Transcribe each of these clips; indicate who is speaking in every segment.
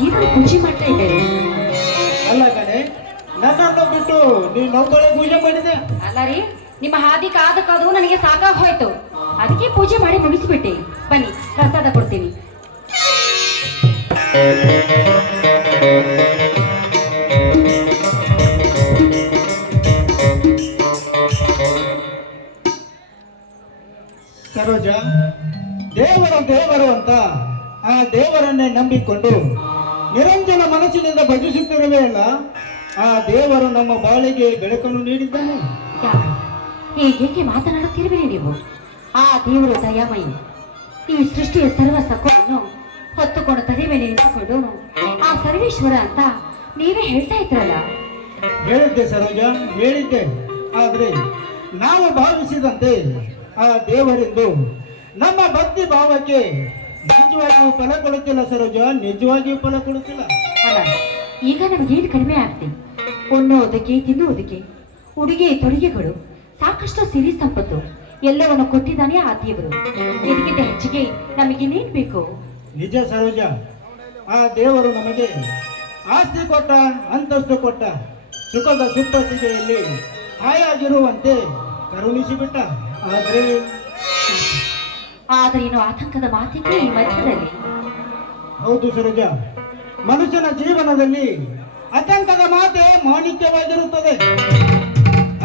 Speaker 1: ದೇವರ ಪೂಜೆ ಮಾಡ್ತಾ ಇದ್ದೇನೆ
Speaker 2: ಅಲ್ಲ ಕಣೆ ನನ್ನನ್ನು ಬಿಟ್ಟು ನೀನು ನೌಕಳೆ ಪೂಜೆ ಮಾಡಿದೆ?
Speaker 1: ಅಲ್ಲ ರೀ ನಿಮ್ಮ ಹಾದಿ ಕಾದ ಕಾದು ನನಗೆ ಸಾಕಾಗ ಹೋಯ್ತು. ಅದಕ್ಕೆ ಪೂಜೆ ಮಾಡಿ ಮುಗಿಸ್ಬಿಟ್ಟೆ. ಬನ್ನಿ ಪ್ರಸಾದ ಕೊಡ್ತೀನಿ.
Speaker 2: ಸರೋಜ ದೇವರು ದೇವರು ಅಂತ ಆ ದೇವರನ್ನೇ ನಂಬಿಕೊಂಡು ನಿರಂಜನ ಮನಸ್ಸಿನಿಂದ ಭಜಿಸುತ್ತಿರುವೆ ಅಲ್ಲ ಆ ದೇವರು ನಮ್ಮ ಬಾಳಿಗೆ ಬೆಳಕನ್ನು ನೀಡಿದ್ದಾನೆ.
Speaker 1: ಹೀಗೇಕೆ ಮಾತನಾಡುತ್ತಿರುವಿರಿ ನೀವು? ಆ ದೇವರು ದಯಾಮಯಿ ಈ ಸೃಷ್ಟಿಯ ಸರ್ವ ಸತ್ವವನ್ನು ಹೊತ್ತುಕೊಂಡು ತಲೆ ಮೇಲೆ ನಿಂತುಕೊಂಡು ಆ ಸರ್ವೇಶ್ವರ ಅಂತ ನೀವೇ ಹೇಳ್ತಾ ಇದ್ರಲ್ಲ?
Speaker 2: ಹೇಳಿದ್ದೆ ಸರೋಜ ಹೇಳಿದ್ದೆ. ಆದ್ರೆ ನಾವು ಭಾವಿಸಿದಂತೆ ಆ ದೇವರೆಂದು ನಮ್ಮ ಭಕ್ತಿ ಭಾವಕ್ಕೆ ನಿಜವಾಗಿಯೂ ಫಲ ಕೊಡುತ್ತಿಲ್ಲ ಸರೋಜ ನಿಜವಾಗಿಯೂ ಫಲ ಕೊಡುತ್ತಿಲ್ಲ.
Speaker 1: ಅಲ್ಲ ಈಗ ನಮಗೇನು ಕಡಿಮೆ ಆಗ್ತಿ ಉಣ್ಣೋದಕ್ಕೆ ತಿನ್ನುವುದಕ್ಕೆ ಉಡುಗೆ ತೊಡುಗೆಗಳು ಸಾಕಷ್ಟು ಸಿರಿ ಸಂಪತ್ತು ಎಲ್ಲವನ್ನು ಕೊಟ್ಟಿದ್ದಾನೆ ಆ ದೇವರು. ಇದಕ್ಕಿಂತ ಹೆಚ್ಚಿಗೆ ನಮಗಿನ್ನೇನು ಬೇಕು?
Speaker 2: ನಿಜ ಸರೋಜ ಆ ದೇವರು ನಮಗೆ ಆಸ್ತಿ ಕೊಟ್ಟ ಅಂತಸ್ತು ಕೊಟ್ಟ ಸುಖದ ಸುಪ್ಪತ್ತಿಗೆಯಲ್ಲಿ ಹಾಯಾಗಿರುವಂತೆ ಕರುಣಿಸಿಬಿಟ್ಟ. ಆದರೆ
Speaker 1: ಆದರೆ ಇನ್ನು ಆತಂಕದ ಮಾತಿಗೆ ಈ ಮಧ್ಯದಲ್ಲಿ.
Speaker 2: ಹೌದು ಸರೋಜ. ಮನುಷ್ಯನ ಜೀವನದಲ್ಲಿ ಆತಂಕದ ಮಾತೆ ಮಾಣಿಕ್ಯವಾಗಿರುತ್ತದೆ.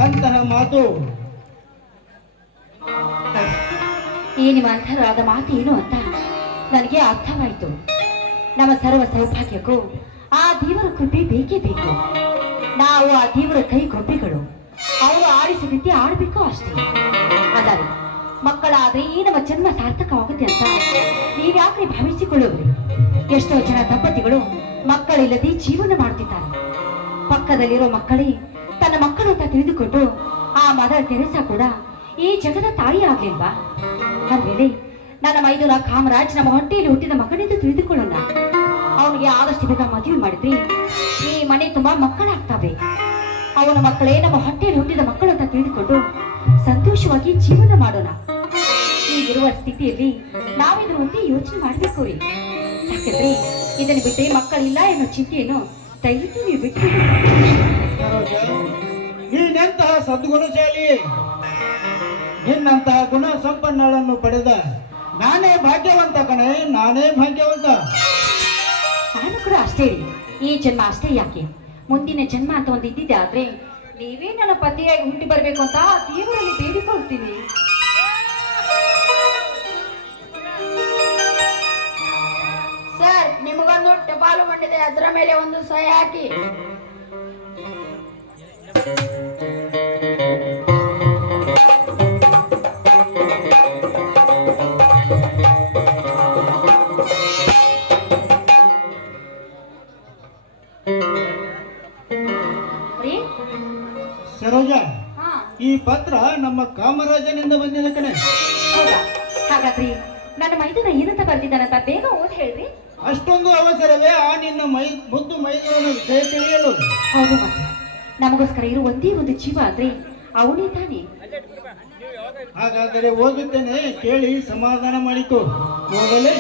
Speaker 2: ಅಂತಹ ಮಾತು
Speaker 1: ಈ ನಿಮ್ಮ ಆದ ಮಾತು ಏನು ಅಂತ ನನಗೆ ಅರ್ಥವಾಯಿತು. ನಮ್ಮ ಸರ್ವ ಸೌಭಾಗ್ಯಕ್ಕೂ ಆ ದೇವರ ಕೃಪೆ ಬೇಕೇ ಬೇಕು. ನಾವು ಆ ದೇವರ ಕೈ ಗೊಬ್ಬೆಗಳು ಅವರು ಆಡಿಸಿ ರೀತಿ ಆಡಬೇಕು ಅಷ್ಟೇ. ಅಲ್ಲರಿ ಮಕ್ಕಳಾದ್ರೆ ಈ ನಮ್ಮ ಜನ್ಮ ಸಾರ್ಥಕವಾಗುತ್ತೆ ಅಂತ. ನೀವ್ಯಾಕ್ರಿ ಭಾವಿಸಿಕೊಳ್ಳೋದ್ರಿ ಎಷ್ಟೋ ಜನ ದಂಪತಿಗಳು ಮಕ್ಕಳಿಲ್ಲದೆ ಜೀವನ ಮಾಡ್ತಿದ್ದಾರೆ. ಪಕ್ಕದಲ್ಲಿರೋ ಮಕ್ಕಳೇ ತನ್ನ ಮಕ್ಕಳು ಅಂತ ತಿಳಿದುಕೊಂಡು ಆ ಮದರ್ ತೆರೆಸಾ ಕೂಡ ಈ ಜಗದ ತಾಯಿ ಆಗ್ಲಿಲ್ವಾ? ಅಂದ್ಮೇಲೆ ನನ್ನ ಮೈದೂರ ಕಾಮರಾಜ್ ನಮ್ಮ ಹೊಟ್ಟೆಯಲ್ಲಿ ಹುಟ್ಟಿದ ಮಗನೆಂದು ತಿಳಿದುಕೊಳ್ಳೋಣ. ಅವನಿಗೆ ಆದಷ್ಟು ಬೇಗ ಮದುವೆ ಮಾಡಿದ್ರಿ ಈ ಮನೆ ತುಂಬಾ ಮಕ್ಕಳಾಗ್ತವೆ. ಅವನ ಮಕ್ಕಳೇ ನಮ್ಮ ಹೊಟ್ಟೆಯಲ್ಲಿ ಹುಟ್ಟಿದ ಮಕ್ಕಳು ಅಂತ ತಿಳಿದುಕೊಂಡು ಸಂತೋಷವಾಗಿ ಜೀವನ ಮಾಡೋಣ. ಈಗಿರುವ ಸ್ಥಿತಿಯಲ್ಲಿ ನಾವಿದ್ರ ಮುಂದೆ ಯೋಚನೆ ಮಾಡಬೇಕು ರೀ. ಯಾಕಂದ್ರೆ ಇದನ್ನು ಬಿಟ್ಟರೆ ಮಕ್ಕಳಿಲ್ಲ ಅನ್ನೋ ಚಿಂತೆಯನ್ನು ದಯವಿಟ್ಟು ನೀವು ಬಿಟ್ಟು
Speaker 2: ನೀನೆಂತಹ ಸದ್ಗುಣಶಾಲಿ ನಿನ್ನಂತಹ ಗುಣ ಸಂಪನ್ನಳನ್ನು ಪಡೆದ ನಾನೇ ಭಾಗ್ಯವಂತ ಕಣೆ ನಾನೇ ಭಾಗ್ಯವಂತ.
Speaker 1: ನಾನು ಕೂಡ ಅಷ್ಟೇ ರೀ. ಈ ಜನ್ಮ ಅಷ್ಟೇ ಯಾಕೆ? ಮುಂದಿನ ಜನ್ಮ ಅಂತ ಒಂದು ಇದ್ದಿದೆ ಆದ್ರೆ ನೀವೇ ನನ್ನ ಪತಿಯಾಗಿ ಹುಟ್ಟಿ ಬರಬೇಕು ಅಂತ ದೇವರಲ್ಲಿ ಬೇಡಿಕೊಳ್ತೀನಿ
Speaker 3: ಟಪಾಲು ಬಂದಿದೆ ಅದರ ಮೇಲೆ ಒಂದು ಸಹಿ ಹಾಕಿ.
Speaker 2: ಸರೋಜ
Speaker 1: ಹಾ.
Speaker 2: ಈ ಪತ್ರ ನಮ್ಮ ಕಾಮರಾಜನಿಂದ ಬಂದಿದೆ ಕಣೆ.
Speaker 1: ಹೌದಾ? ಹಾಗಾದ್ರಿ ನನ್ನ ಮೈದನ ಏನಂತ ಬರ್ತಿದ್ದಾನಂತ ಬೇಗ ಓದ್ ಹೇಳ್ರಿ.
Speaker 2: ಅಷ್ಟೊಂದು ಅವಸರವೇ ಆ ನಿನ್ನ ಮೈ ಮುದ್ದು ಮೈದೂರಿನ ವಿಷಯ ತಿಳಿಯಲು.
Speaker 1: ಹೌದು ನಮಗೋಸ್ಕರ ಇರುವ ಒಂದೇ ಒಂದು ಜೀವ ಆದ್ರೆ ಅವನೇ ತಾನೇ.
Speaker 2: ಹಾಗಾದರೆ ಓದುತ್ತೇನೆ ಕೇಳಿ ಸಮಾಧಾನ ಮಾಡಿಕೊ. ಹೋಗಲೇ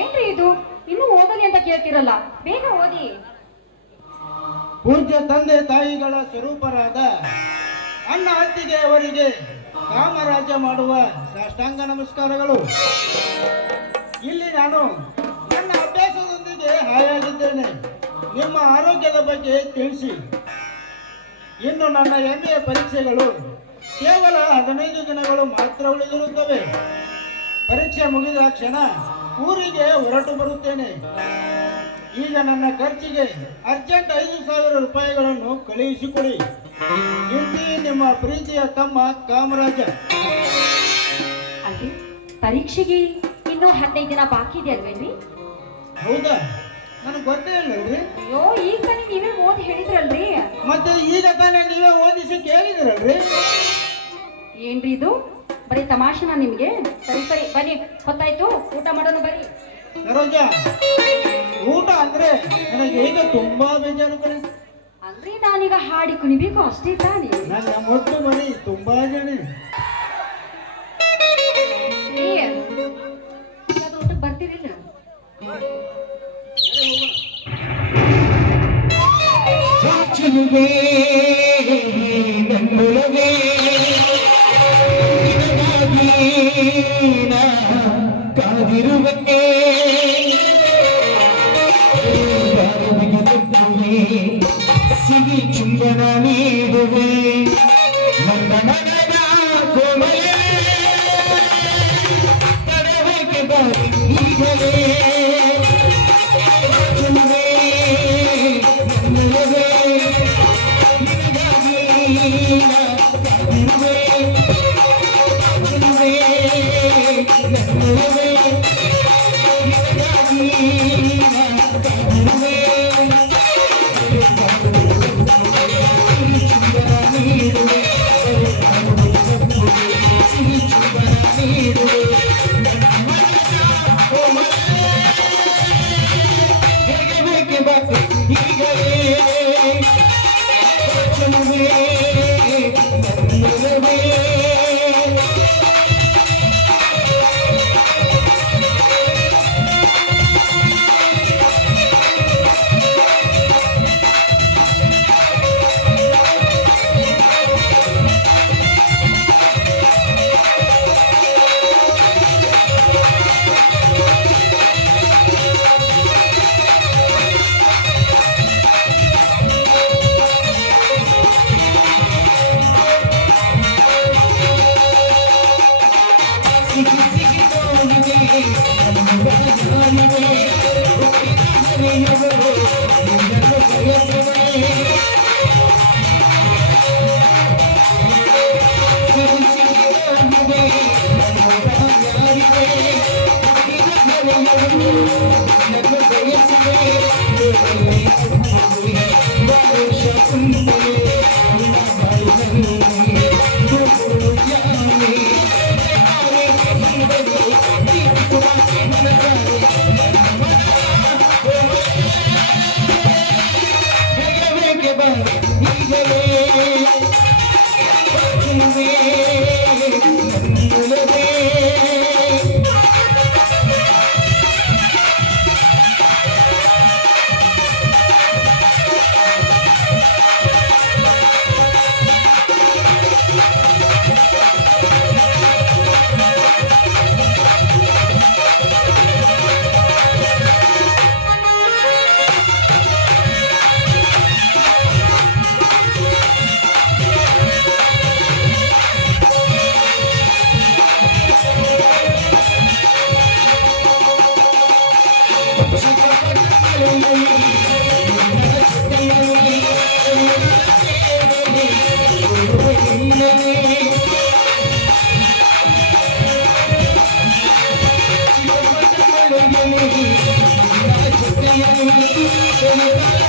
Speaker 1: ಏನ್ರಿ ಇದು? ಇನ್ನೂ ಓದಲಿ ಅಂತ ಕೇಳ್ತಿರಲ್ಲ. ಬೇಗ ಓದಿ.
Speaker 2: ಪೂಜ್ಯ ತಂದೆ ತಾಯಿಗಳ ಸ್ವರೂಪರಾದ ಅಣ್ಣ ಅತ್ತಿಗೆ ಅವರಿಗೆ ಕಾಮರಾಜ್ಯ ಮಾಡುವ ಸಾಷ್ಟಾಂಗ ನಮಸ್ಕಾರಗಳು. ಇಲ್ಲಿ ನಾನು ಅಭ್ಯಾಸದೊಂದಿಗೆ ಹಾಯಾಗಿದ್ದೇನೆ. ನಿಮ್ಮ ಆರೋಗ್ಯದ ಬಗ್ಗೆ ತಿಳಿಸಿ. ಇನ್ನು ನನ್ನ ಎಮ್ಮೆಯ ಪರೀಕ್ಷೆಗಳು ಕೇವಲ ಹದಿನೈದು ದಿನಗಳು ಮಾತ್ರ ಉಳಿದಿರುತ್ತವೆ. ಪರೀಕ್ಷೆ ಮುಗಿದ ಕ್ಷಣ ಊರಿಗೆ ಹೊರಟು ಬರುತ್ತೇನೆ. ಈಗ ನನ್ನ ಖರ್ಚಿಗೆ ಅರ್ಜೆಂಟ್ ಐದು ಸಾವಿರ ರೂಪಾಯಿಗಳನ್ನು ಕಳುಹಿಸಿಕೊಡಿ. ಇಲ್ಲಿ ನಿಮ್ಮ ಪ್ರೀತಿಯ ತಮ್ಮ ಕಾಮರಾಜ.
Speaker 1: ಪರೀಕ್ಷೆಗೆ ಇನ್ನೂ ಹದಿನೈದು ದಿನ ಬಾಕಿ ಇದೆ ಅಲ್ವೇನ್ರಿ?
Speaker 2: ಹೌದಾ? ನನಗೆ ಗೊತ್ತೇ ಇಲ್ಲಲ್ರಿ
Speaker 1: ಅಯ್ಯೋ ಈಗ ತಾನೇ ನೀವೇ ಓದಿ ಹೇಳಿದ್ರಲ್ರಿ.
Speaker 2: ಮತ್ತೆ ಈಗ ತಾನೇ ನೀವೇ ಓದಿಸಿ ಕೇಳಿದ್ರಲ್ರಿ?
Speaker 1: ಏನ್ರಿ ಇದು? ಬರೀ ತಮಾಷೆನಾ ನಿಮ್ಗೆ? ಸರಿ ಸರಿ ಬನ್ನಿ ಹೊತ್ತಾಯ್ತು. ಊಟ ಮಾಡೋಣ ಬರಿ
Speaker 2: ಸರೋಜ ಊಟ ಅಂದ್ರೆ ನನಗೆ ಈಗ ತುಂಬಾ ಬೇಜಾರು ಕಣೆ.
Speaker 1: ಅಂದ್ರೆ ನಾನೀಗ ಹಾಡಿ ಕುಣಿಬೇಕು ಅಷ್ಟೇ ತಾನೇ.
Speaker 2: ನನ್ನ ಮೊದಲು ಮನೆ ತುಂಬಾ ಜನ.
Speaker 4: ನಿನಗಾಗಿ ನಾ ಕೊಯ್ಯಲಿ ಕೊಯ್ಯಲಿ ಕೊಯ್ಯಲಿ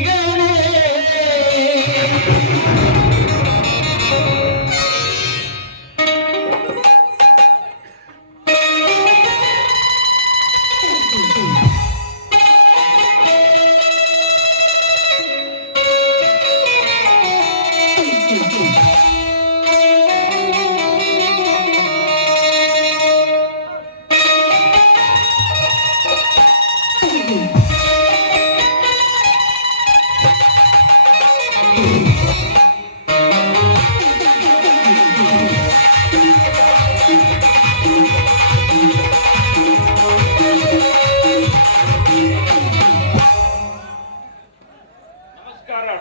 Speaker 5: ನಮಸ್ಕಾರ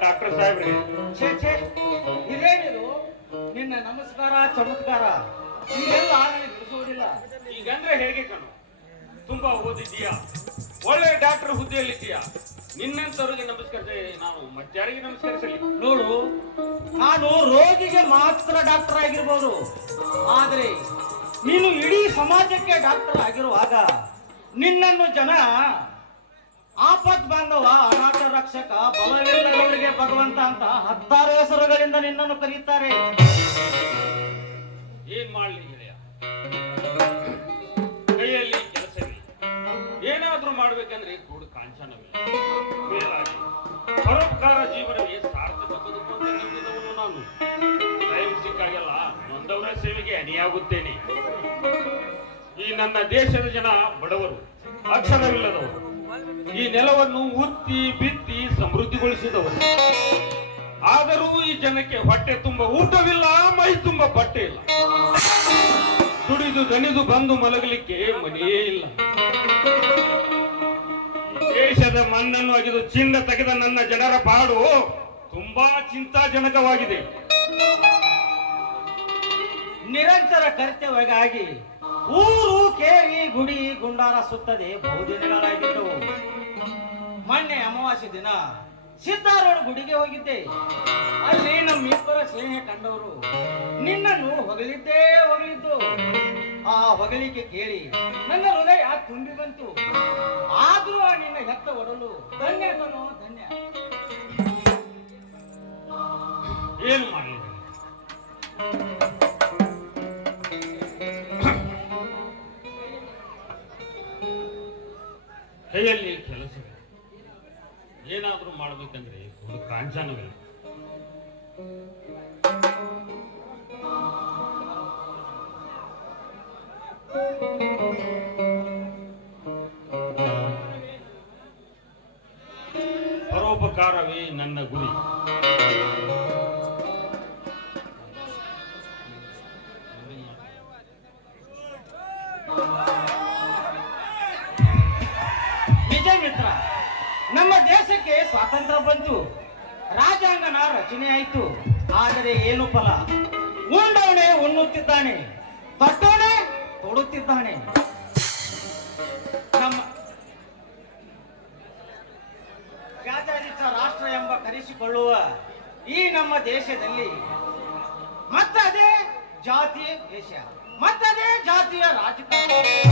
Speaker 5: ಡಾಕ್ಟರ್ ಸಾಹೇಬ್ರಿ.
Speaker 4: ಛೇ ಛೇ, ಇದೇನಿದು? ನಿನ್ನ ನಮಸ್ಕಾರ, ಚಮತ್ಕಾರ. ಈಗೆಲ್ಲ ನನಗೆ ಬಿಡಿಸುವುದಿಲ್ಲ
Speaker 5: ಈಗಂದ್ರೆ ಹೇಗೆ ಕಣು? ತುಂಬಾ ಓದಿದ್ದೀಯಾ? ಒಳ್ಳೆ ಡಾಕ್ಟರ್ ಹುದ್ದೆಯಲ್ಲಿದ್ದೀಯಾ? ನಿನ್ನಂತವ್ರಿಗೆ ನಮಸ್ಕರಿಸಿ, ನಾವು ಮತ್ತಾರಿಗೆ ನಮಸ್ಕರಿಸಲಿ.
Speaker 6: ನೋಡು, ನಾನು ರೋಗಿಗೆ ಮಾತ್ರ ಡಾಕ್ಟರ್ ಆಗಿರ್ಬೋದು. ಆದರೆ, ನೀನು ಇಡೀ ಸಮಾಜಕ್ಕೆ ಡಾಕ್ಟರ್ ಆಗಿರುವಾಗ ನಿನ್ನನ್ನು ಜನ ಆಪತ್ ಬಾಂಧವ, ಅನಾಥ ರಕ್ಷಕ, ಬಲವಿಲ್ಲದವರಿಗೆ ಭಗವಂತ ಅಂತ ಹತ್ತಾರು ಹೆಸರುಗಳಿಂದ ನಿನ್ನನ್ನು ಕರೆಯುತ್ತಾರೆ
Speaker 5: ಏನ್ ಮಾಡ್ಲಿ ಗೆಳೆಯ ಕೈಯಲ್ಲಿ ಕೆಲಸವಿಲ್ಲ. ಏನಾದ್ರೂ ಮಾಡ್ಬೇಕಂದ್ರೆ ಕೂಡ ಕಾಂಚನವಿಲ್ಲ. ಪರೋಪಕಾರ ಜೀವನವೇ ಸಾರ್ಥಕ ಬದುಕು ಅಂತ ನಂಬಿದವನು ನಾನು. ಟೈಮ್ ಸಿಕ್ಕಾಗೆಲ್ಲ ನೊಂದವರ ಸೇವೆಗೆ ಅನಿಯಾಗುತ್ತೇನೆ ಈ ನನ್ನ ದೇಶದ ಜನ ಬಡವರು, ಅಕ್ಷರವಿಲ್ಲದವರು. ಈ ನೆಲವನ್ನು ಉತ್ತಿ ಬಿತ್ತಿ ಸಮೃದ್ಧಿಗೊಳಿಸಿದವರು. ಆದರೂ ಈ ಜನಕ್ಕೆ ಹೊಟ್ಟೆ ತುಂಬ ಊಟವಿಲ್ಲ, ಮೈ ತುಂಬ ಬಟ್ಟೆ ಇಲ್ಲ. ದುಡಿದು ದಣಿದು ಬಂದು ಮಲಗಲಿಕ್ಕೆ ಮನೆಯೇ ಇಲ್ಲ. ದೇಶದ ಮಣ್ಣನ್ನು ಅಗಿದು ಚಿನ್ನ ತೆಗೆದ ನನ್ನ ಜನರ ಪಾಡು ತುಂಬಾ ಚಿಂತಾಜನಕವಾಗಿದೆ.
Speaker 6: ನಿರಂತರ ಕರ್ತವ್ಯಕ್ಕಾಗಿ ಊರು ಕೇರಿ ಗುಡಿ ಗುಂಡಾರ ಸುತ್ತದೆ ಬಹುದಿನಗಳಾಗಿದ್ದವು. ಮೊನ್ನೆ ಅಮಾವಾಸ್ಯೆ ದಿನ ಸಿದ್ದಾರೋಡ್ ಗುಡಿಗೆ ಹೋಗಿದ್ದೆ. ಅಲ್ಲಿ ನಮ್ಮಿಬ್ಬರ ಸ್ನೇಹ ಕಂಡವರು ನಿನ್ನನ್ನು ಹೊಗಳಿದ್ದೇ ಹೊಗಳಿದ್ದು. ಆ ಹೊಗಳಿಕೆ ಕೇಳಿ ನನ್ನ ಹೃದಯ ತುಂಬಿ ಬಂತು ಆದ್ರೂ ಆ ನಿನ್ನ ಹೆತ್ತ ಒಡಲು ಧನ್ಯ ಧನ್ಯ. ಬಂತು. ರಾಜಾಂಗನ ರಚನೆ ಆಯಿತು. ಆದರೆ ಏನು ಫಲ? ಉಂಡವಣೆ ಉಣ್ಣುತ್ತಿದ್ದಾನೆ. ತೊಟ್ಟವನೇ ತೊಡುತ್ತಿದ್ದಾನೆ. ನಮ್ಮ ಜಾತ್ಯತೀತ ರಾಷ್ಟ್ರ ಎಂಬ ಕರೆಸಿಕೊಳ್ಳುವ ಈ ನಮ್ಮ ದೇಶದಲ್ಲಿ ಮತ್ತದೇ ಜಾತಿಯ ದೇಶ ಮತ್ತದೇ ಜಾತಿಯ ರಾಜಕಾರಣ,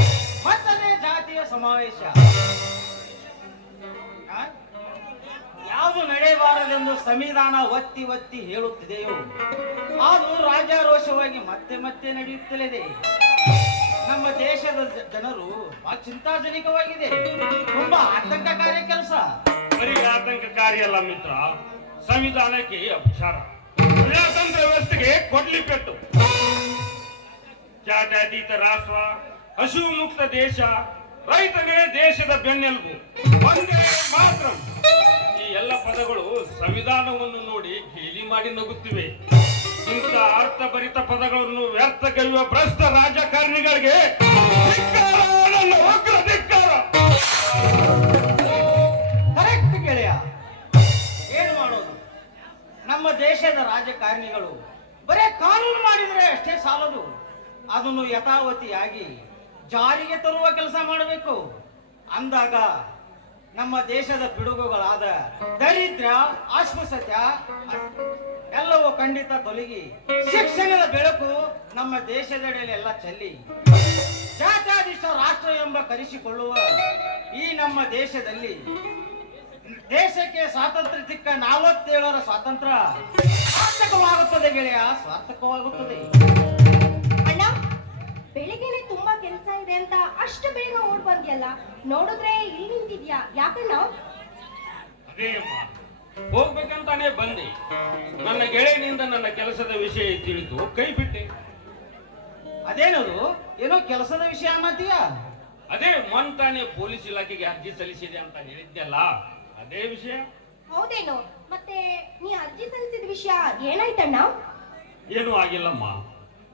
Speaker 6: ಮತ್ತದೇ ಜಾತಿಯ ಸಮಾವೇಶ? ಯಾವುದು ನಡೆಯಬಾರದೆಂದು ಸಂವಿಧಾನ ಒತ್ತಿ ಒತ್ತಿ ಹೇಳುತ್ತಿದೆಯೋ, ಅದು ರಾಜಾರೋಷವಾಗಿ ಮತ್ತೆ ಮತ್ತೆ ನಡೆಯುತ್ತಲಿದೆ. ನಮ್ಮ ದೇಶದ ಜನರು ಬಹಳ ಚಿಂತಾಜನಕವಾಗಿದೆ. ತುಂಬಾ ಆತಂಕಕಾರಿ ಕೆಲಸ.
Speaker 5: ಬರೀ ಆತಂಕಕಾರಿ ಅಲ್ಲ ಮಿತ್ರ, ಸಂವಿಧಾನಕ್ಕೆ ಅಪಚಾರ. ಪ್ರಜಾತಂತ್ರ ವ್ಯವಸ್ಥೆಗೆ ಕೊಡ್ಲಿ ಪೆಟ್ಟು. ಜಾತ್ಯತೀತ ರಾಷ್ಟ್ರ, ಹಸಿವು ಮುಕ್ತ ದೇಶ, ರೈತನೇ ದೇಶದ ಬೆನ್ನೆಲುಬು. ಒಂದೇ ಮಾತ್ರ. ಎಲ್ಲ ಪದಗಳು ಸಂವಿಧಾನವನ್ನು ನೋಡಿ ಗೇಲಿ ಮಾಡಿ ನಗುತ್ತಿವೆ. ಇಂಥ ಅರ್ಥಭರಿತ ಪದಗಳನ್ನು ವ್ಯರ್ಥ ಕೈಯುವ ಭ್ರಷ್ಟ ರಾಜಕಾರಣಿಗಳಿಗೆ
Speaker 6: ಏನು ಮಾಡೋದು? ನಮ್ಮ ದೇಶದ ರಾಜಕಾರಣಿಗಳು ಬರೇ ಕಾನೂನು ಮಾಡಿದರೆ ಅಷ್ಟೇ ಸಾಲದು. ಅದನ್ನು ಯಥಾವತಿಯಾಗಿ ಜಾರಿಗೆ ತರುವ ಕೆಲಸ ಮಾಡಬೇಕು. ಅಂದಾಗ ನಮ್ಮ ದೇಶದ ಪಿಡುಗುಗಳಾದ ದರಿದ್ರ, ಆಶ್ಮಸತ್ಯ, ಎಲ್ಲವೂ ಖಂಡಿತ ತೊಲಗಿ ಶಿಕ್ಷಣದ ಬೆಳಕು ನಮ್ಮ ದೇಶದೆಡೆಯಲ್ಲೆಲ್ಲ ಚೆಲ್ಲಿ ಜಾತ್ಯಾಧೀಶ ರಾಷ್ಟ್ರ ಎಂಬ ಕರೆಸಿಕೊಳ್ಳುವ ಈ ನಮ್ಮ ದೇಶದಲ್ಲಿ ದೇಶಕ್ಕೆ ಸ್ವಾತಂತ್ರ್ಯ ಸಿಕ್ಕ ನಲವತ್ತೇಳರ ಸ್ವಾತಂತ್ರ್ಯ ಸಾರ್ಥಕವಾಗುತ್ತದೆ ಗೆಳೆಯ, ಸಾರ್ಥಕವಾಗುತ್ತದೆ.
Speaker 7: ತುಂಬಾ ಕೆಲಸ ಇದೆ ಅಂತ ಅಷ್ಟು ಬೇಗ ಓಡ್ ಬಂದ್ಯಲ್ಲ? ನೋಡಿದ್ರೆ ಇಲ್ಲಿ ನಿಂತಿದ್ಯಾ? ಯಾಕಣ್ಣ?
Speaker 5: ಅದೇ ಅಮ್ಮ. ಹೋಗ್ಬೇಕಂತಾನೆ ಬಂದೆ. ನನ್ನ ಗೆಳೆಯನಿಂದ ನನ್ನ ಕೆಲಸದ ವಿಷಯ ತಿಳಿದು ಕೈ ಬಿಟ್ಟೆ.
Speaker 6: ಅದೇನದು ಏನೋ ಕೆಲಸದ ವಿಷಯ ಅನ್ನತೀಯ
Speaker 5: ಅದೇ ಮೊನ್ತಾನೆ ಪೊಲೀಸ್ ಇಲಾಖೆಗೆ ಅರ್ಜಿ ಸಲ್ಲಿಸಿದೆ ಅಂತ ಹೇಳಿದ್ಯಲ್ಲ? ಅದೇ ವಿಷಯ?
Speaker 7: ಹೌದೇನೋ? ಮತ್ತೆ ನೀ ಅರ್ಜಿ ಸಲ್ಲಿಸಿದ ವಿಷಯ ಏನಾಯ್ತಣ್ಣ?
Speaker 5: ಏನೂ ಆಗಿಲ್ಲಮ್ಮ.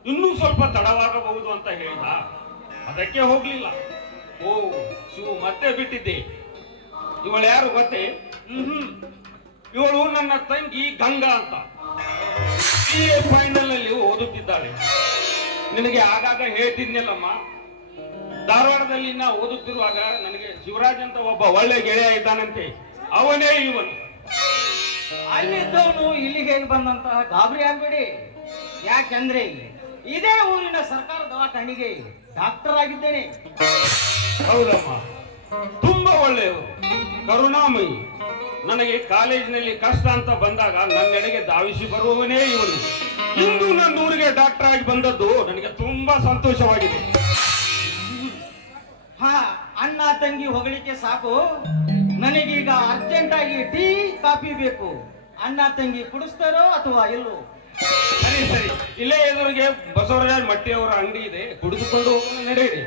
Speaker 5: ಇನ್ನೂ ಸ್ವಲ್ಪ ತಡವಾಗಬಹುದು ಅಂತ ಹೇಳಿದ. ಅದಕ್ಕೆ ಹೋಗ್ಲಿಲ್ಲ. ಓ ಶಿವ ಮತ್ತೆ ಬಿಟ್ಟಿದ್ದೆ. ಇವಳು ಯಾರು ಗೊತ್ತೇ? ಹ್ಮ್ ಇವಳು ನನ್ನ ತಂಗಿ ಗಂಗಾ ಅಂತ. ಬಿ ಎ ಫೈನಲ್ ಅಲ್ಲಿ ಓದುತ್ತಿದ್ದಾಳೆ. ನಿನಗೆ ಆಗಾಗ ಹೇಳ್ತಿದ್ನಲ್ಲಮ್ಮ? ಧಾರವಾಡದಲ್ಲಿ ನಾ ಓದುತ್ತಿರುವಾಗ ನನಗೆ ಶಿವರಾಜ್ ಅಂತ ಒಬ್ಬ ಒಳ್ಳೆ ಗೆಳೆಯ ಇದ್ದಾನಂತೆ. ಅವನೇ ಇವನು.
Speaker 6: ಅಲ್ಲಿದ್ದವನು ಇಲ್ಲಿಗೆ ಹೇಗೆ ಬಂದಂತಹ ಗಾಬರಿ ಆಗ್ಬೇಡಿ. ಯಾಕೆಂದ್ರೆ ಇದೇ ಊರಿನ ಸರ್ಕಾರ ದವಾಖಾನಿಗೆ ಡಾಕ್ಟರ್ ಆಗಿದ್ದೇನೆ
Speaker 5: ಹೌದಮ್ಮ. ತುಂಬಾ ಒಳ್ಳೆಯವರು ಕರುಣಾಮಯಿ ನನಗೆ ಕಾಲೇಜಿನಲ್ಲಿ ಕಷ್ಟ ಅಂತ ಬಂದಾಗ ನನ್ನೆಡೆಗೆ ಧಾವಿಸಿ ಬರುವವನೇ ಇವನು. ಇಂದು ನನ್ನ ಊರಿಗೆ ಡಾಕ್ಟರ್ ಆಗಿ ಬಂದದ್ದು ನನಗೆ ತುಂಬಾ ಸಂತೋಷವಾಗಿದೆ.
Speaker 6: ಹಾ ಅಣ್ಣ ತಂಗಿ ಹೊಗಳಿಕೆ ಸಾಕು. ನನಗೀಗ ಅರ್ಜೆಂಟ್ ಆಗಿ ಟೀ ಕಾಫಿ ಬೇಕು. ಅಣ್ಣ ತಂಗಿ ಕುಡಿಸ್ತಾರೋ ಅಥವಾ ಇಲ್ಲೋ
Speaker 5: ಸರಿ ಸರಿ. ಇಲ್ಲೇ ಎದುರಿಗೆ ಬಸವರಾಜ ಮಟ್ಟಿಯವರ ಅಂಗಡಿ ಇದೆ. ಕುಡಿದುಕೊಂಡು ಹೋಗೋಣ ನಡೆಯಿರಿ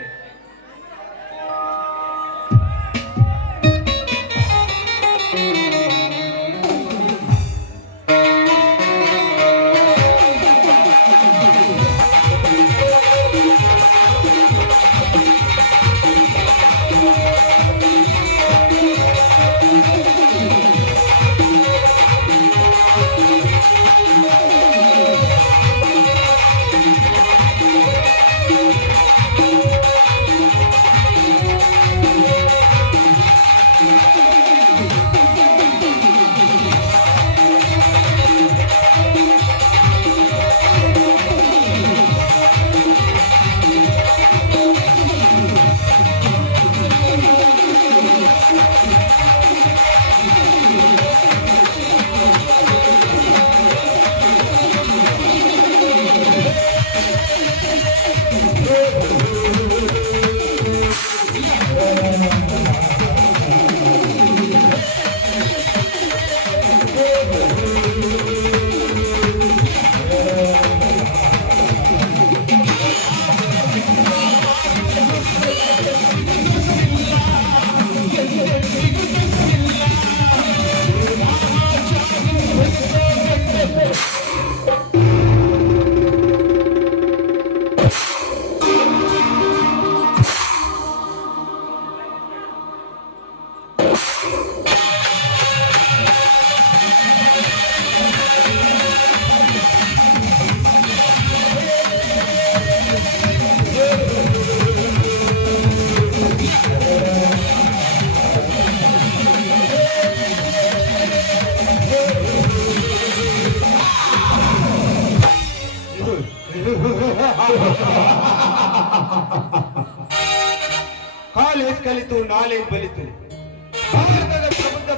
Speaker 8: ಕಾಲೇಜ್ ಕಲಿತು ನಾಲೇಜ್ ಬಲಿತು ಭಾರತದ ಪ್ರಬುದ್ಧ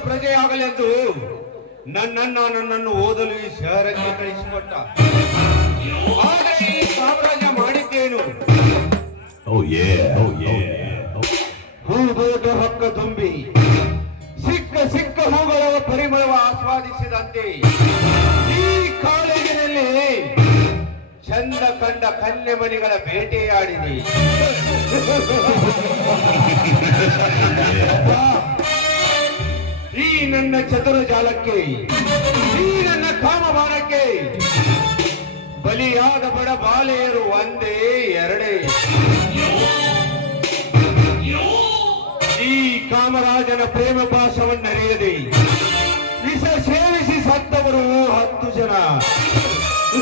Speaker 8: ಪ್ರಜೆಯಾಗಲೆಂದು ನನ್ನನ್ನ ನನ್ನನ್ನು ಓದಲು ಈ ಶಹರಕ್ಕೆ ಕಳಿಸಿಕೊಟ್ಟ. ಆದರೆ ಈ ಸಾಮ್ರಾಜ್ಯ ಮಾಡಿದ್ದೇನು? ಹೂದೋಟ ಹಕ್ಕ ತುಂಬಿ ಸಿಕ್ಕ ಸಿಕ್ಕ ಹೂಗಳ ಪರಿಮಳವ ಆಸ್ವಾದಿಸಿದಂತೆ ಈ ಕಾಲೇಜಿನಲ್ಲಿ ಚಂದ ಕಂಡ ಕನ್ಯೆ ಮಣಿಗಳ ಬೇಟೆಯಾಡಿದೆ ಈ ನನ್ನ ಚತುರ ಜಾಲಕ್ಕೆ ಈ ನನ್ನ ಕಾಮಬಾಣಕ್ಕೆ ಬಲಿಯಾದ ಬಡ ಬಾಲೆಯರು ಒಂದೇ ಎರಡೇ. ಈ ಕಾಮರಾಜನ ಪ್ರೇಮ ಪಾಶವನ್ನರಿಯದೆ, ವಿಷ ಸೇವಿಸಿ ಸತ್ತವರು ಹತ್ತು ಜನ.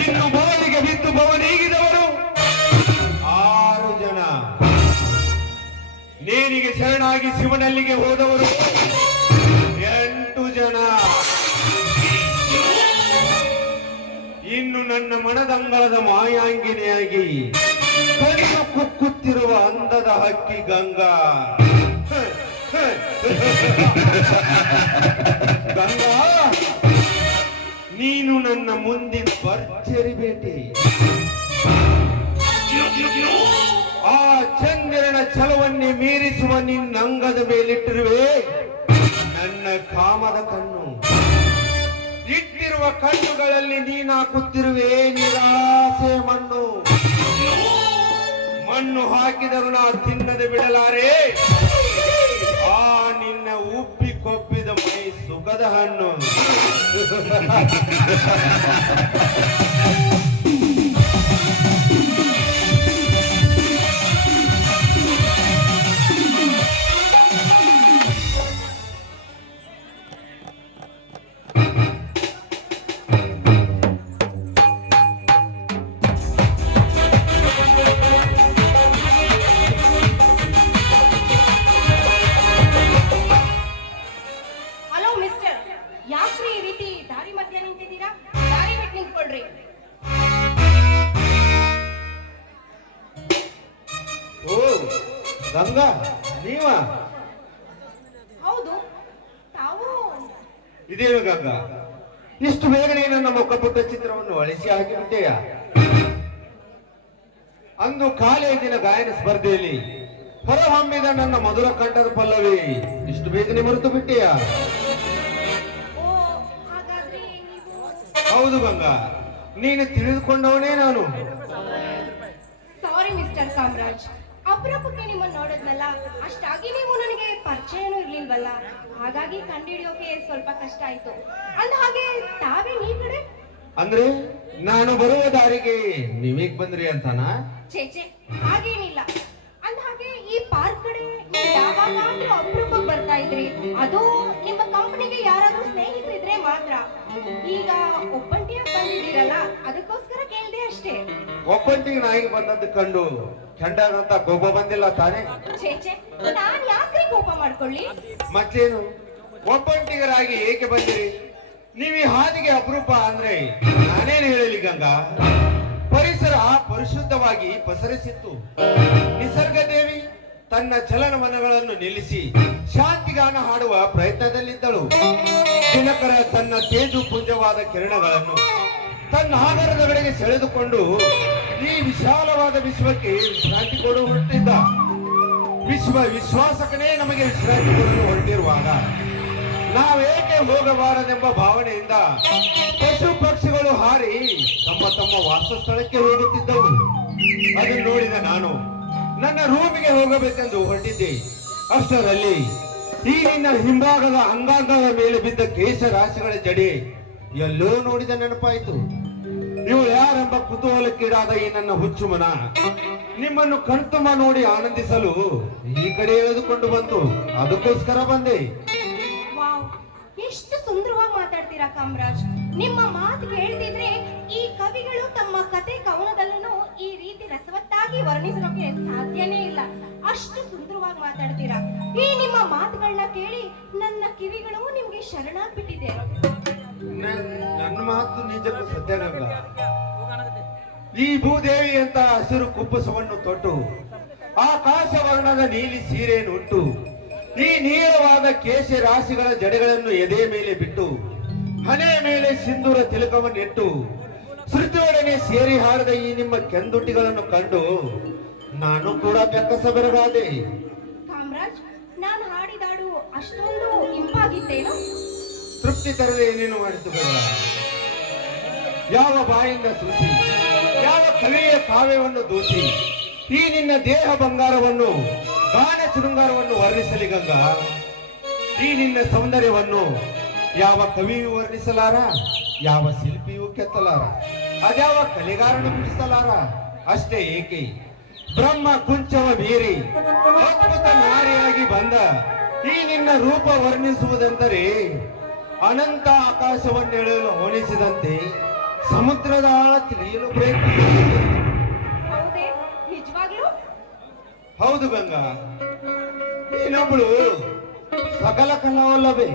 Speaker 8: ಇನ್ನು ಬಾಳಿಗೆ ಬಿದ್ದು ಭವನೀಗಿದವರು ನೇನಿಗೆ ಶರಣಾಗಿ ಶಿವನಲ್ಲಿಗೆ ಹೋದವರು ಎಂಟು ಜನ. ಇನ್ನು ನನ್ನ ಮನದಂಗಳದ ಮಾಯಾಂಗಿನಿಯಾಗಿ ಕಡಿದು ಕುಕ್ಕುತ್ತಿರುವ ಅಂದದ ಹಕ್ಕಿ ಗಂಗಾ. ಗಂಗಾ, ನೀನು ನನ್ನ ಮುಂದಿನ ಭರ್ಜರಿ ಭೇಟಿ ಆ ಚಂದ್ರನ ಛಲವನ್ನೇ ಮೀರಿಸುವ ನಿನ್ನ ಅಂಗದ ಮೇಲಿಟ್ಟಿರುವೆ. ನನ್ನ ಕಾಮದ ಕಣ್ಣು. ಇಟ್ಟಿರುವ ಕಣ್ಣುಗಳಲ್ಲಿ ನೀನಾಕುತ್ತಿರುವೆ ನಿರಾಸೆ ಮಣ್ಣು. ಮಣ್ಣು ಹಾಕಿದರೂ ನಾ ತಿನ್ನದೆ ಬಿಡಲಾರೆ. ಆ ನಿನ್ನ ಉಪ್ಪಿ ಕೊಪ್ಪಿದ ಮೈ ಸುಖದ ಹಣ್ಣು. ಸ್ಪರ್ಧೆಯಲ್ಲಿ ಹೊರಹೊಮ್ಮಿದ ನನ್ನ ಮಧುರ ಕಂಠದ ಪಲ್ಲವಿ. ಇಷ್ಟು ಬೇಗನೆ ಮರೆತು ಬಿಟ್ಟೆಯಾ? ಹೌದು ಗಂಗಾ ನೀನು ತಿಳಿದುಕೊಂಡವನೇ ನಾನು.
Speaker 7: ಸಾರಿ ಮಿಸ್ಟರ್ ಕಾಮರಾಜ್ ಅಪರೂಪಕ್ಕೆ ನಿಮ್ಮನ್ನು ನೋಡಿದ್ನಲ್ಲ ಅಷ್ಟಾಗಿ ನೀವು ನನಗೆ ಪರಿಚಯನೂ ಇರ್ಲಿಲ್ವಲ್ಲ. ಹಾಗಾಗಿ ಕಂಡುಹಿಡಿಯೋಕೆ ಸ್ವಲ್ಪ ಕಷ್ಟ ಆಯ್ತು. ಅಂದ ಹಾಗೆ ತಾವೇ ನೀ ಕಡೆ?
Speaker 8: ಅಂದ್ರೆ ನಾನು ಬರುವ ದಾರಿಗೆ ನೀವೇಗ್ ಬಂದ್ರಿ ಅಂತಾನಾ?
Speaker 7: ಚೇಚೆ ಹಾಗೇನಿಲ್ಲ. ಅಂದ ಹಾಗೆ ಈ ಪಾರ್ಕ್ ಕಡೆ ಯಾವಾಗಾದ್ರೂ ಅಪರೂಪಕ್ಕೆ ಬರ್ತಾ ಇದ್ರಿ ಅದು ನಿಮ್ಮ ಕಂಪನಿಗೆ ಯಾರಾದ್ರೂ ಸ್ನೇಹಿತರಿದ್ರೆ ಮಾತ್ರ. ಈಗ ಒಬ್ಬಂಟಿಯಾಗಿ ಬಂದಿದ್ದೀರಲ್ಲ ಅದಕ್ಕೋಸ್ಕರ ಕೇಳ್ದೆ ಅಷ್ಟೇ.
Speaker 8: ಒಬ್ಬಂಟಿಗೆ ನಾಯಿಗೆ ಬಂದದ್ದು ಕಂಡು ಕೆಂಡಾದಂತ ಕೋಪ ಬಂದಿಲ್ಲ ತಾನೇ?
Speaker 7: ಚೇಚೆ ನಾನ್ ಯಾಕ್ರಿ ಕೋಪ ಮಾಡ್ಕೊಳ್ಳಿ?
Speaker 8: ಮತ್ತೇನು? ಒಬ್ಬಂಟಿಗರಾಗಿ ಏಕೆ ಬಂದಿರಿ? ನೀವು ಈ ಹಾದಿಗೆ ಅಪರೂಪ ಅಂದ್ರೆ ನಾನೇನು ಹೇಳಲಿ ಗಂಗಾ? ಪರಿಸರ ಪರಿಶುದ್ಧವಾಗಿ ಪಸರಿಸಿತ್ತು. ನಿಸರ್ಗ ದೇವಿ ತನ್ನ ಚಲನವಲನಗಳನ್ನು ನಿಲ್ಲಿಸಿ ಶಾಂತಿಗಾನ ಹಾಡುವ ಪ್ರಯತ್ನದಲ್ಲಿದ್ದಳು. ದಿನಕರ ತನ್ನ ತೇಜು ಪುಂಜವಾದ ಕಿರಣಗಳನ್ನು ತನ್ನ ಆಧಾರದ ಕಡೆಗೆ ಸೆಳೆದುಕೊಂಡು ಈ ವಿಶಾಲವಾದ ವಿಶ್ವಕ್ಕೆ ವಿಶ್ರಾಂತಿ ಕೊಡು ಹೊರಟಿದ್ದ. ವಿಶ್ವ ವಿಶ್ವಾಸಕನೇ ನಮಗೆ ವಿಶ್ರಾಂತಿ ಕೊಡಲು ಹೊರಟಿರುವಾಗ ನಾವೇಕೆ ಹೋಗಬಾರದೆಂಬ ಭಾವನೆಯಿಂದ ಪಶು ಪಕ್ಷಿಗಳು ಹಾರಿ ತಮ್ಮ ತಮ್ಮ ವಾಸಸ್ಥಳಕ್ಕೆ ಹೋಗುತ್ತಿದ್ದವು. ಅದನ್ನು ನೋಡಿದ ನಾನು, ನನ್ನ ರೂಮಿಗೆ ಹೋಗಬೇಕೆಂದು ಹೊರಟಿದ್ದೆ. ಅಷ್ಟರಲ್ಲಿ ಈ ನಿನ್ನ ಹಿಂಭಾಗದ ಅಂಗಾಂಗದ ಮೇಲೆ ಬಿದ್ದ ಕೇಶ ರಾಶಿಗಳ ಜಡೆ ಎಲ್ಲೋ ನೋಡಿದ ನೆನಪಾಯಿತು. ನೀವು ಯಾರೆಂಬ ಕುತೂಹಲಕ್ಕೀಡಾದ ಈ ನನ್ನ ಹುಚ್ಚುಮನ. ನಿಮ್ಮನ್ನು ಕಣ್ತುಮ ನೋಡಿ ಆನಂದಿಸಲು ಈ ಕಡೆ ಎಳೆದುಕೊಂಡು ಬಂತು. ಅದಕ್ಕೋಸ್ಕರ ಬಂದೆ.
Speaker 7: ಎಷ್ಟು ಸುಂದರವಾಗಿ ಮಾತಾಡ್ತೀರಾ ಕಾಮರಾಜ್? ನಿಮ್ಮ ಮಾತು ಕೇಳ್ತಿದ್ರೆ ಈ ಕವಿಗಳು ತಮ್ಮ ಕತೆ ಕವನದಲ್ಲೂ ಈ ರೀತಿ ರಸವತ್ತಾಗಿ ವರ್ಣಿಸೋಕೆ ಸಾಧ್ಯನೇ ಇಲ್ಲ. ಅಷ್ಟು ಸುಂದರವಾಗಿ ಮಾತಾಡ್ತೀರಾ? ಈ ನಿಮ್ಮ ಮಾತುಗಳನ್ನ ಕೇಳಿ ನನ್ನ ಕಿವಿಗಳು ನಿಮ್ಗೆ ಶರಣಾಗ್ಬಿಟ್ಟಿದೆ.
Speaker 8: ನನ್- ನನ್ನ ಮಾತು ನಿಜಕ್ಕೂ ಈ ಭೂದೇವಿ ಅಂತ ಹಸಿರು ಕುಪ್ಪಸವನ್ನು ತೊಟ್ಟು ಆಕಾಶ ವರ್ಣದ ನೀಲಿ ಸೀರೆಯನ್ನುಟ್ಟು ಈ ನೀಳವಾದ ಕೇಶ ರಾಶಿಗಳ ಜಡೆಗಳನ್ನು ಎದೆ ಮೇಲೆ ಬಿಟ್ಟು ಹಣೆ ಮೇಲೆ ಸಿಂಧೂರ ತಿಲಕವನ್ನಿಟ್ಟು ಶ್ರುತಿಯೊಡನೆ ಸೇರಿ ಹಾರದ ಈ ನಿಮ್ಮ ಕೆಂದುಟಿಗಳನ್ನು ಕಂಡು ನಾನು ಕೂಡ ಬೆಕ್ಕಸ ಬೆರಗಾದೆ
Speaker 7: ಕಾಮರಾಜ್ ನಾನು ಹಾಡಿದಾಡು ಅಷ್ಟೊಂದು ಇಂಪಾಗಿತ್ತೇನು?
Speaker 8: ತೃಪ್ತಿ ತರದೆ ಏನೇನು ಮಾಡಿತು ಯಾವ ಬಾಯಿಂದ ಸೂಸಿ ಯಾವ ಕವಿಯ ಕಾವ್ಯವನ್ನು ದೂಸಿ ಈ ನಿನ್ನ ದೇಹ ಬಂಗಾರವನ್ನು ಗಾನ ಶೃಂಗಾರವನ್ನು ವರ್ಣಿಸಲಿ ಗಂಗಾ. ಈ ನಿನ್ನ ಸೌಂದರ್ಯವನ್ನು ಯಾವ ಕವಿಯು ವರ್ಣಿಸಲಾರ? ಯಾವ ಶಿಲ್ಪಿಯೂ ಕೆತ್ತಲಾರ? ಅದ್ಯಾವ ಕಲೆಗಾರನು ಬಿಡಿಸಲಾರ? ಅಷ್ಟೇ ಏಕೆ? ಬ್ರಹ್ಮ ಕುಂಚವ ಮೀರಿ ಅದ್ಭುತ ನಾರಿಯಾಗಿ ಬಂದ ಈ ನಿನ್ನ ರೂಪ ವರ್ಣಿಸುವುದೆಂದರೆ ಅನಂತ ಆಕಾಶವನ್ನೆಳೆಯಲು ಹೋಲಿಸಿದಂತೆ ಸಮುದ್ರದ ಆಳ ತಿಳಿಯಲು ಪ್ರಯತ್ನಿಸುತ್ತದೆ
Speaker 7: ಹೌದು
Speaker 8: ಗಂಗಾ. ಇನ್ನೊಬ್ಬಳು ಸಕಲ ಕಲಾವಲ್ಲವೇ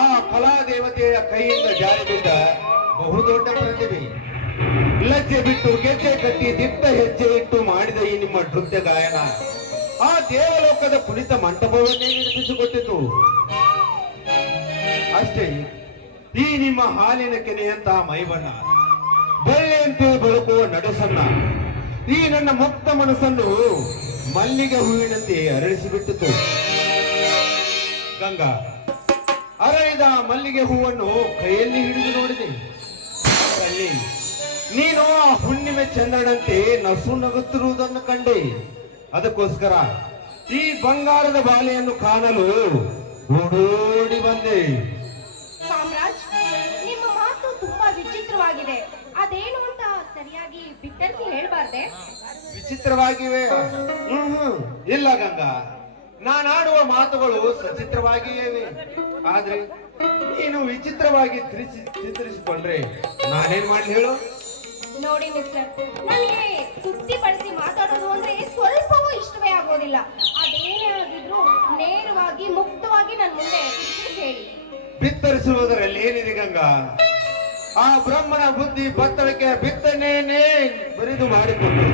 Speaker 8: ಆ ಕಲಾ ದೇವತೆಯ ಕೈಯಿಂದ ಜಾರಿ ಬಿದ್ದ ಬಹುದೊಡ್ಡ ಪ್ರತಿಭೆ. ಲಜ್ಜೆ ಬಿಟ್ಟು ಗೆಜ್ಜೆ ಕಟ್ಟಿ ದಿಟ್ಟ ಹೆಜ್ಜೆ ಇಟ್ಟು ಮಾಡಿದ ಈ ನಿಮ್ಮ ನೃತ್ಯ ಗಾಯನ. ಆ ದೇವಲೋಕದ ಕುಣಿತ ಮಂಟಪವನ್ನೇ ನಿರ್ಮಿಸಿಕೊಟ್ಟಿತು ಅಷ್ಟೇ, ಈ ನಿಮ್ಮ ಹಾಲಿನ ಕೆನೆಯಂತ ಮೈಬಣ್ಣ ಬೆಳ್ಳೆಯಂತೆ ಬೆಳಕುವ ನಡೆಸನ್ನ ಈ ನನ್ನ ಮುಕ್ತ ಮನಸ್ಸನ್ನು ಮಲ್ಲಿಗೆ ಹೂವಿನಂತೆ ಅರಳಿಸಿಬಿಟ್ಟಿತು ಗಂಗಾ, ಅರಳಿದ ಮಲ್ಲಿಗೆ ಹೂವನ್ನು ಕೈಯಲ್ಲಿ ಹಿಡಿದು ನೋಡಿದೆ. ನೀನು ಆ ಹುಣ್ಣಿಮೆ ಚಂದ್ರನಂತೆ ನಸು ನಗುತ್ತಿರುವುದನ್ನು ಕಂಡೆ. ಅದಕ್ಕೋಸ್ಕರ ಈ ಬಂಗಾರದ ಬಾಲೆಯನ್ನು ಕಾಣಲು ಓಡೋಡಿ ಬಂದೆ.
Speaker 7: ಸಾಮ್ರಾಜ್, ನಿಮ್ಮ ಮಾತು ತುಂಬಾ ವಿಚಿತ್ರವಾಗಿದೆ. ಅದೇನು ಅಂತ ಸರಿಯಾಗಿ ಬಿತ್ತರಿಸಿ ಹೇಳ್ಬಾರ್ದೆ?
Speaker 8: ವಿಚಿತ್ರವಾಗಿವೆ ಹ್ಮ್ ಇಲ್ಲ ಗಂಗಾ ನಾನಾಡುವ ಮಾತುಗಳು ಸಚಿತ್ರವಾಗಿಯೇ ಇವೆ. ಆದ್ರೆ ನೀನು ವಿಚಿತ್ರವಾಗಿ ತಿಳಿಸಿ ಚಿತ್ರಿಸಿಕೊಂಡ್ರೆ ನಾನೇನ್ ಮಾಡಿ ಹೇಳು?
Speaker 7: ನೋಡಿ ಮಿಸ್ಟರ್ ನನಗೆ ಸುತ್ತಿ ಬಳಸಿ ಮಾತಾಡೋದು ಅಂದ್ರೆ ಸ್ವಲ್ಪವೂ ಇಷ್ಟವೇ ಆಗೋದಿಲ್ಲ. ಅದೇನೇ ಆಗಿದ್ರು ನೇರವಾಗಿ ಮುಕ್ತವಾಗಿ ನನ್ನ ಮುಂದೆ ಹೇಳಿ.
Speaker 8: ಬಿತ್ತರಿಸುವುದರಲ್ಲಿ ಏನಿದೆ ಗಂಗಾ? ಆ ಬ್ರಹ್ಮನ ಬುದ್ಧಿ ಬತ್ತಳಿಕೆ ಬಿತ್ತನೇನೇ ಬರಿದು ಮಾಡಿಕೊಂಡು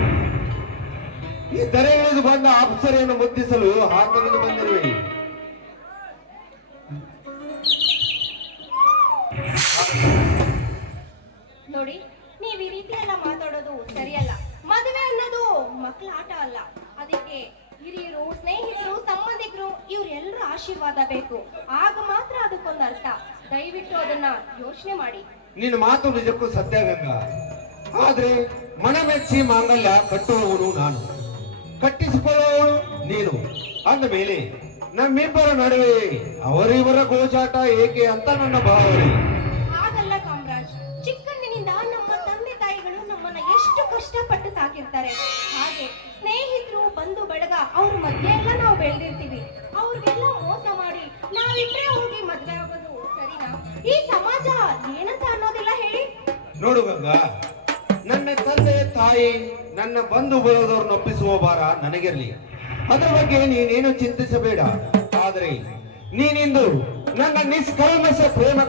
Speaker 8: ಈ ದರೆ ಇಳಿದು ಬಂದ ಅಪ್ಸರೆಯನ್ನು ಮುದ್ದಿಸಲು ಹಾಕಲು ಬಂದಿರುವೆ.
Speaker 7: ನೋಡಿ ನೀವ್ ಈ ರೀತಿ ಎಲ್ಲ ಮಾತಾಡೋದು ಸರಿಯಲ್ಲ. ಮದುವೆ ಅನ್ನೋದು ಮಕ್ಕಳ ಆಟ ಅಲ್ಲ. ಅದಕ್ಕೆ ಹಿರಿಯರು ಸ್ನೇಹಿತರು ಸಂಬಂಧಿಕರು ಇವ್ರೆಲ್ಲರ ಆಶೀರ್ವಾದ ಬೇಕು. ಆಗ ಮಾತ್ರ ಅದಕ್ಕೊಂದು ಅರ್ಥ. ದಯವಿಟ್ಟು ಅದನ್ನ ಯೋಚನೆ ಮಾಡಿ.
Speaker 8: ನಿನ್ನ ಮಾತು ನಿಜಕ್ಕೂ ಸತ್ಯ ಗಂಗಾ. ಆದ್ರೆ ಮನಮೆಚ್ಚಿ ಮಾಂಗಲ್ಯ ಕಟ್ಟುವವನು ನಾನು. ಕಟ್ಟಿಸಿಕೊಳ್ಳುವವನು ನೀನು. ಅಂದ ಮೇಲೆ ನಮ್ಮಿಬ್ಬರ ನಡುವೆ ಅವರಿವರ ಗೋಜಾಟ ಏಕೆ ಅಂತ ನನ್ನ ಭಾವನೆ.
Speaker 7: ಹಾಗಲ್ಲ ಕಾಮರಾಜ್ ಚಿಕ್ಕಂದಿನಿಂದ ನಮ್ಮ ತಂದೆ ತಾಯಿಗಳು ನಮ್ಮನ್ನ ಎಷ್ಟು ಕಷ್ಟಪಟ್ಟು ಸಾಕಿರ್ತಾರೆ. ಹಾಗೆ ಸ್ನೇಹಿತರು ಬಂಧು ಬಳಗ ಅವ್ರ ಮಧ್ಯೆ ಎಲ್ಲ ನಾವು ಬೆಳೆದಿರ್ತೀವಿ. ಅವ್ರಿಗೆಲ್ಲ ಮೋಸ ಮಾಡಿ ನಾವಿಬ್ರೇ ಹೋಗಿ ಮದ್ವೆ ಆಗೋದು ಸರಿನಾ? ಈ ಸಮಾಜ ಏನಂತ ಅನ್ನೋದಿಲ್ಲ ಹೇಳಿ.
Speaker 8: ನೋಡು ಗಂಗಾ ನನ್ನ ತಂದೆ ತಾಯಿ ನನ್ನ ಬಂಧು ಬಳಗದವ್ರನ್ನ ಒಪ್ಪಿಸುವ ಭಾರ ನನಗಿರ್ಲಿ. ಅದರ ಬಗ್ಗೆ ನೀನೇನು ಚಿಂತಿಸಬೇಡ. ಆದರೆ ನೀನಿಂದು ನನ್ನ ನಿಷ್ಕಲ್ಮಶ ಪ್ರೇಮ